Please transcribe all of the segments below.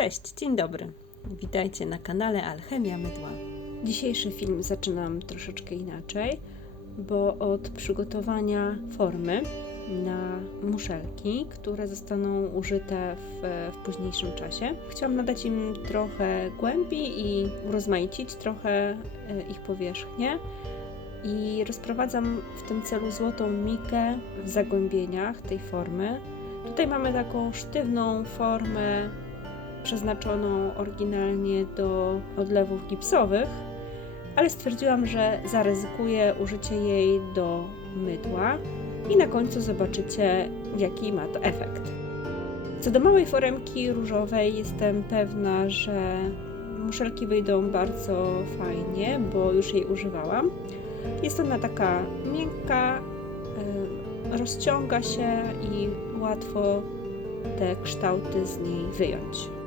Cześć, dzień dobry. Witajcie na kanale Alchemia Mydła. Dzisiejszy film zaczynam troszeczkę inaczej, bo od przygotowania formy na muszelki, które zostaną użyte w, w późniejszym czasie. Chciałam nadać im trochę głębi i urozmaicić trochę e, ich powierzchnię. I rozprowadzam w tym celu złotą mikę w zagłębieniach tej formy. Tutaj mamy taką sztywną formę przeznaczoną oryginalnie do odlewów gipsowych, ale stwierdziłam, że zaryzykuję użycie jej do mydła i na końcu zobaczycie, jaki ma to efekt. Co do małej foremki różowej, jestem pewna, że muszelki wyjdą bardzo fajnie, bo już jej używałam. Jest ona taka miękka, y, rozciąga się i łatwo te kształty z niej wyjąć.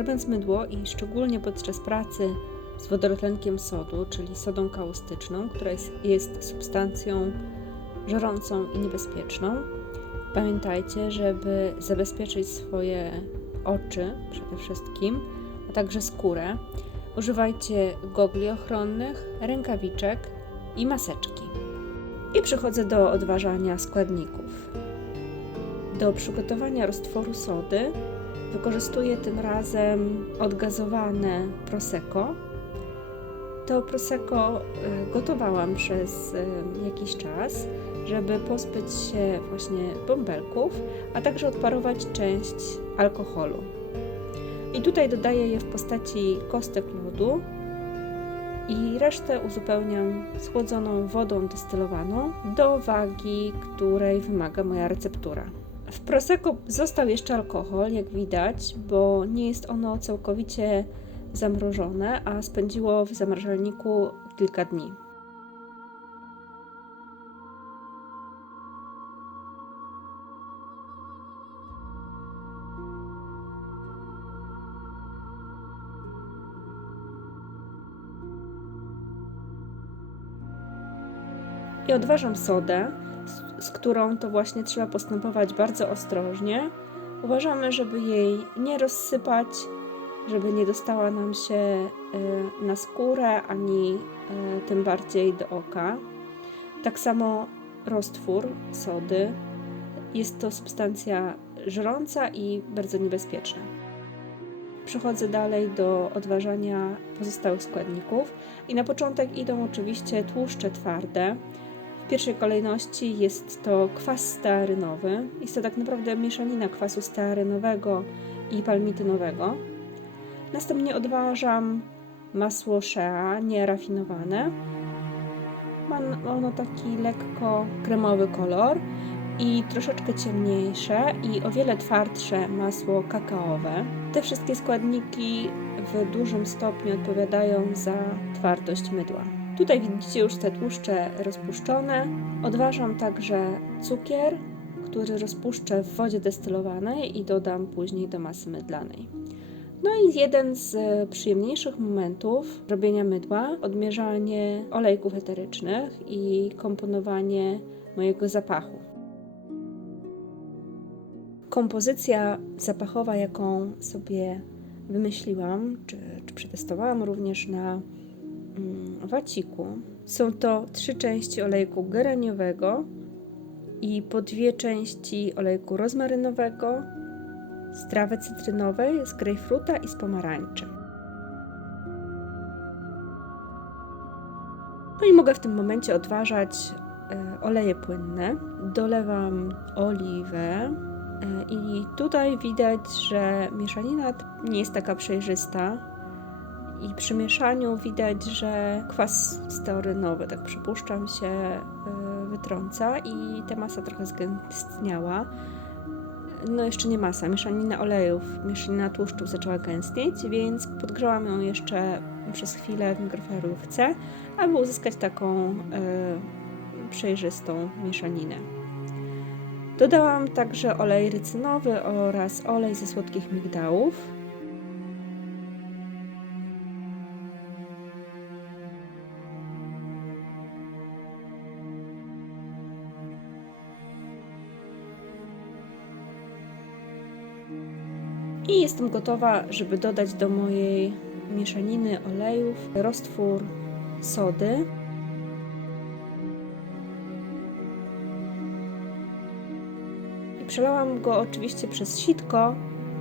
Robiąc mydło i szczególnie podczas pracy z wodorotlenkiem sodu, czyli sodą kaustyczną, która jest, jest substancją żerącą i niebezpieczną, pamiętajcie, żeby zabezpieczyć swoje oczy przede wszystkim, a także skórę, używajcie gogli ochronnych, rękawiczek i maseczki. I przechodzę do odważania składników. Do przygotowania roztworu sody Wykorzystuję tym razem odgazowane prosecco. To prosecco y, gotowałam przez y, jakiś czas, żeby pozbyć się właśnie bąbelków, a także odparować część alkoholu. I tutaj dodaję je w postaci kostek lodu i resztę uzupełniam schłodzoną wodą destylowaną do wagi, której wymaga moja receptura. W Prosecco został jeszcze alkohol, jak widać, bo nie jest ono całkowicie zamrożone, a spędziło w zamrażalniku kilka dni. I odważam sodę, z którą to właśnie trzeba postępować bardzo ostrożnie. Uważamy, żeby jej nie rozsypać, żeby nie dostała nam się e, na skórę, ani e, tym bardziej do oka. Tak samo roztwór sody. Jest to substancja żrąca i bardzo niebezpieczna. Przechodzę dalej do odważania pozostałych składników i na początek idą oczywiście tłuszcze twarde. Pierwszej kolejności jest to kwas stearynowy. Jest to tak naprawdę mieszanina kwasu stearynowego i palmitynowego. Następnie odważam masło shea nierafinowane. Ma ono taki lekko kremowy kolor i troszeczkę ciemniejsze i o wiele twardsze masło kakaowe. Te wszystkie składniki w dużym stopniu odpowiadają za twardość mydła. Tutaj widzicie już te tłuszcze rozpuszczone. Odważam także cukier, który rozpuszczę w wodzie destylowanej i dodam później do masy mydlanej. No i jeden z przyjemniejszych momentów robienia mydła, odmierzanie olejków eterycznych i komponowanie mojego zapachu. Kompozycja zapachowa, jaką sobie wymyśliłam, czy, czy przetestowałam również na waciku. Są to trzy części olejku geraniowego i po dwie części olejku rozmarynowego, z trawy cytrynowej, z grejpfruta i z pomarańczy. No i mogę w tym momencie odważać e, oleje płynne. Dolewam oliwę e, i tutaj widać, że mieszanina nie jest taka przejrzysta, i przy mieszaniu widać, że kwas stearynowy, tak przypuszczam, się y, wytrąca i ta masa trochę zgęstniała. No jeszcze nie masa, mieszanina olejów, mieszanina tłuszczów zaczęła gęstnieć, więc podgrzałam ją jeszcze przez chwilę w mikrofalówce, aby uzyskać taką y, przejrzystą mieszaninę. Dodałam także olej rycynowy oraz olej ze słodkich migdałów. I jestem gotowa, żeby dodać do mojej mieszaniny olejów roztwór sody. I przelałam go oczywiście przez sitko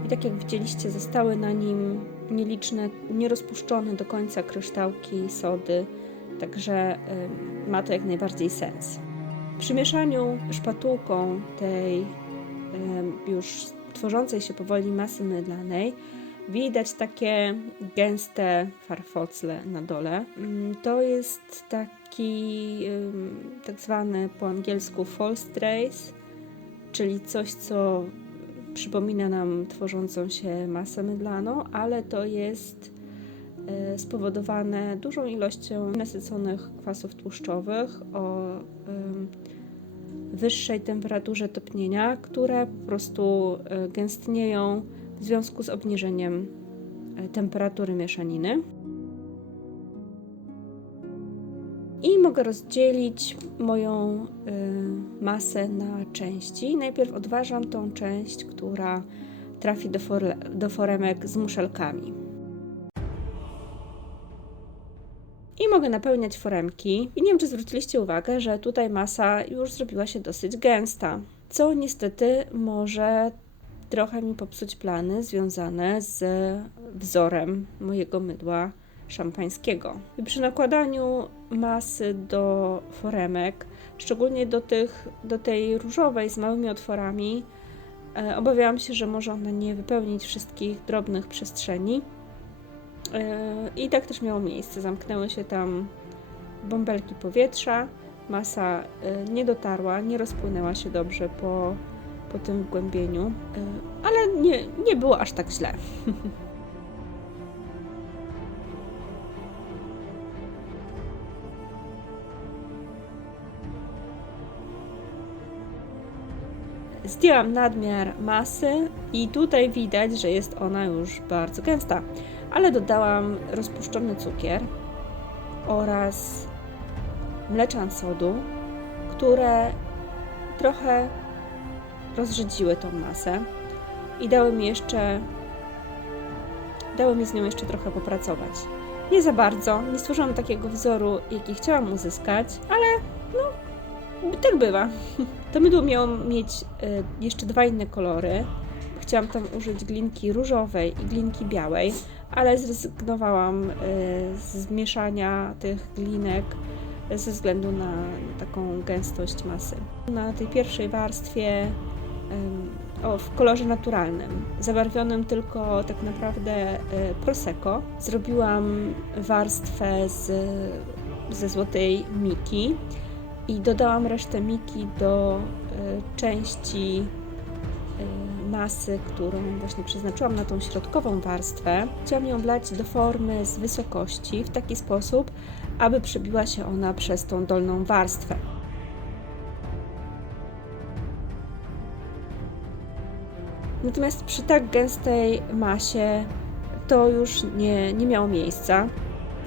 i tak jak widzieliście zostały na nim nieliczne, nierozpuszczone do końca kryształki sody, także y, ma to jak najbardziej sens. Przy mieszaniu szpatułką tej y, już tworzącej się powoli masy mydlanej widać takie gęste farfocle na dole. Mm, To jest taki tak zwany po angielsku false trace, czyli coś, co przypomina nam tworzącą się masę mydlaną, ale to jest e, spowodowane dużą ilością nasyconych kwasów tłuszczowych o wyższej temperaturze topnienia, które po prostu e, gęstnieją w związku z obniżeniem e, temperatury mieszaniny. I mogę rozdzielić moją y, masę na części. Najpierw odważam tą część, która trafi do, do foremek z muszelkami. Mogę napełniać foremki. I nie wiem, czy zwróciliście uwagę, że tutaj masa już zrobiła się dosyć gęsta, co niestety może trochę mi popsuć plany związane z wzorem mojego mydła szampańskiego. I przy nakładaniu masy do foremek, szczególnie do, tych, do tej różowej z małymi otworami, e, obawiałam się, że może ona nie wypełnić wszystkich drobnych przestrzeni. I tak też miało miejsce. Zamknęły się tam bąbelki powietrza, masa e, nie dotarła, nie rozpłynęła się dobrze po, po tym wgłębieniu, e, ale nie, nie było aż tak źle. Zdjęłam nadmiar masy i tutaj widać, że jest ona już bardzo gęsta, ale dodałam rozpuszczony cukier oraz mleczan sodu, które trochę rozrzedziły tą masę i dały mi jeszcze dały mi z nią jeszcze trochę popracować. Nie za bardzo, nie stworzyłam takiego wzoru, jaki chciałam uzyskać, ale no, tak bywa. To mydło miało mieć y, jeszcze dwa inne kolory. Chciałam tam użyć glinki różowej i glinki białej, ale zrezygnowałam y, z mieszania tych glinek ze względu na taką gęstość masy. Na tej pierwszej warstwie o, w kolorze naturalnym, zabarwionym tylko tak naprawdę y, prosecco, zrobiłam warstwę z, ze złotej miki i dodałam resztę miki do y, części masy, którą właśnie przeznaczyłam na tą środkową warstwę. Chciałam ją wlać do formy z wysokości w taki sposób, aby przebiła się ona przez tą dolną warstwę. Natomiast przy tak gęstej masie to już nie, nie miało miejsca.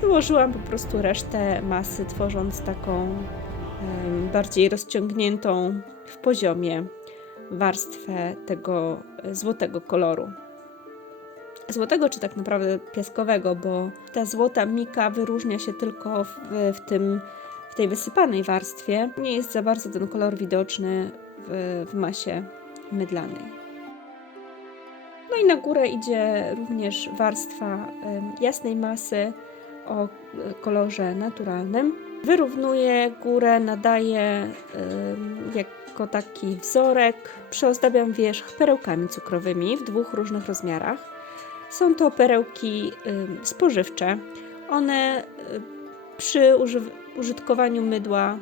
Wyłożyłam po prostu resztę masy, tworząc taką bardziej rozciągniętą w poziomie warstwę tego e, złotego koloru. Złotego, czy tak naprawdę piaskowego, bo ta złota mika wyróżnia się tylko w, w, tym, w tej wysypanej warstwie. Nie jest za bardzo ten kolor widoczny w, w masie mydlanej. No i na górę idzie również warstwa jasnej masy o e, kolorze naturalnym. Wyrównuje górę, nadaje em, jako taki wzorek. Przyozdabiam wierzch perełkami cukrowymi w dwóch różnych rozmiarach. Są to perełki em, spożywcze. One y, przy użytkowaniu mydła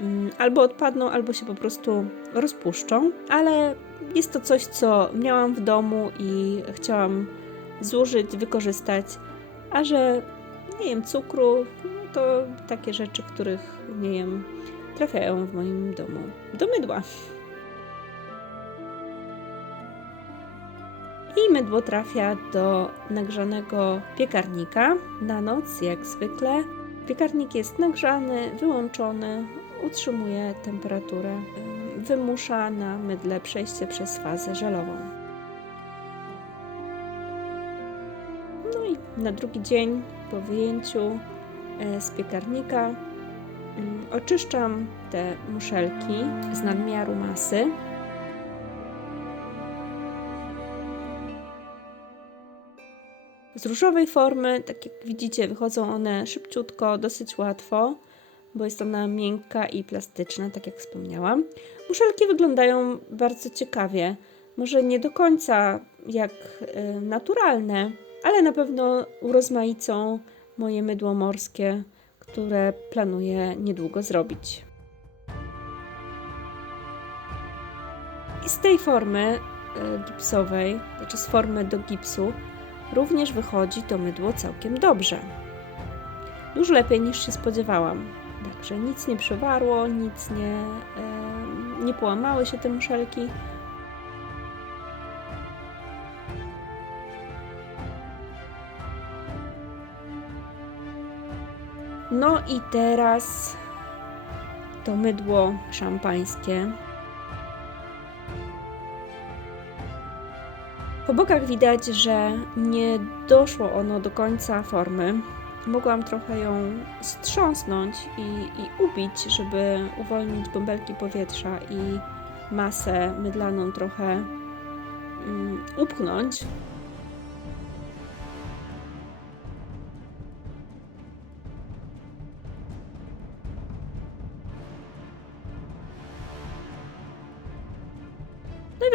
mm, albo odpadną, albo się po prostu rozpuszczą, ale jest to coś, co miałam w domu i chciałam zużyć, wykorzystać, a że nie jem cukru, to takie rzeczy, których nie jem, trafiają w moim domu do mydła. I mydło trafia do nagrzanego piekarnika na noc, jak zwykle. Piekarnik jest nagrzany, wyłączony, utrzymuje temperaturę, ym, wymusza na mydle przejście przez fazę żelową. Na drugi dzień po wyjęciu e, z piekarnika oczyszczam te muszelki z nadmiaru masy. Z różowej formy, tak jak widzicie, wychodzą one szybciutko, dosyć łatwo, bo jest ona miękka i plastyczna, tak jak wspomniałam. Muszelki wyglądają bardzo ciekawie. Może nie do końca jak y, naturalne, ale na pewno urozmaicą moje mydło morskie, które planuję niedługo zrobić. I z tej formy y, gipsowej, znaczy z formy do gipsu, również wychodzi to mydło całkiem dobrze. Dużo lepiej niż się spodziewałam. Także nic nie przewarło, nic nie, e, nie połamały się te muszelki. No i teraz to mydło szampańskie. Po bokach widać, że nie doszło ono do końca formy. Mogłam trochę ją strząsnąć i, i ubić, żeby uwolnić bąbelki powietrza i masę mydlaną trochę mm, upchnąć.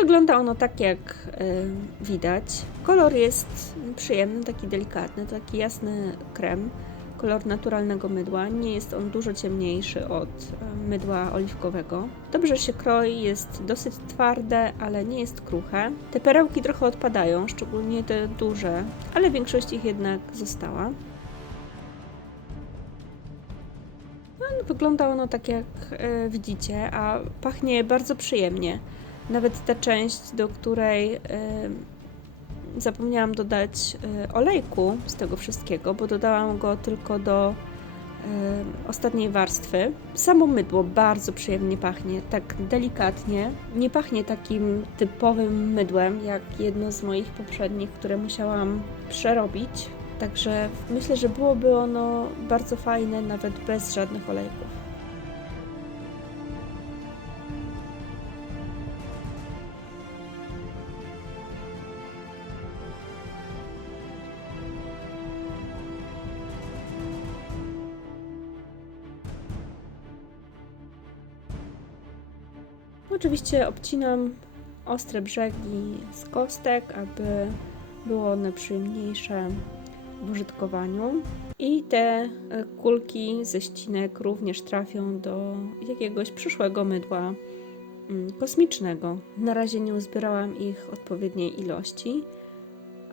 Wygląda ono tak, jak y, widać. Kolor jest przyjemny, taki delikatny, taki jasny krem. Kolor naturalnego mydła. Nie jest on dużo ciemniejszy od y, mydła oliwkowego. Dobrze się kroi, jest dosyć twarde, ale nie jest kruche. Te perełki trochę odpadają, szczególnie te duże, ale większość ich jednak została. No, wygląda ono tak, jak y, widzicie, a pachnie bardzo przyjemnie. Nawet ta część, do której y, zapomniałam dodać y, olejku z tego wszystkiego, bo dodałam go tylko do y, ostatniej warstwy. Samo mydło bardzo przyjemnie pachnie, tak delikatnie. Nie pachnie takim typowym mydłem, jak jedno z moich poprzednich, które musiałam przerobić. Także myślę, że byłoby ono bardzo fajne nawet bez żadnych olejków. Oczywiście obcinam ostre brzegi z kostek, aby było one przyjemniejsze w użytkowaniu. I te e, kulki ze ścinek również trafią do jakiegoś przyszłego mydła mm, kosmicznego. Na razie nie uzbierałam ich odpowiedniej ilości,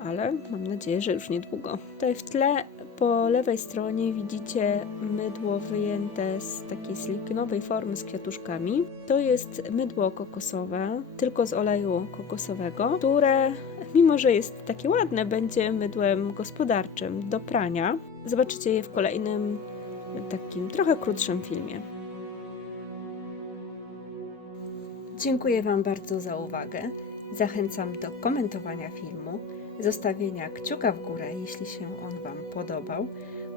ale mam nadzieję, że już niedługo. Tutaj w tle po lewej stronie widzicie mydło wyjęte z takiej silikonowej formy z kwiatuszkami. To jest mydło kokosowe, tylko z oleju kokosowego, które mimo, że jest takie ładne, będzie mydłem gospodarczym do prania. Zobaczycie je w kolejnym takim trochę krótszym filmie. Dziękuję Wam bardzo za uwagę. Zachęcam do komentowania filmu zostawienia kciuka w górę, jeśli się on Wam podobał,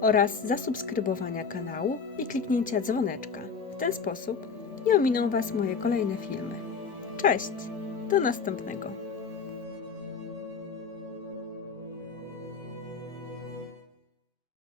oraz zasubskrybowania kanału i kliknięcia dzwoneczka. W ten sposób nie ominą Was moje kolejne filmy. Cześć! Do następnego!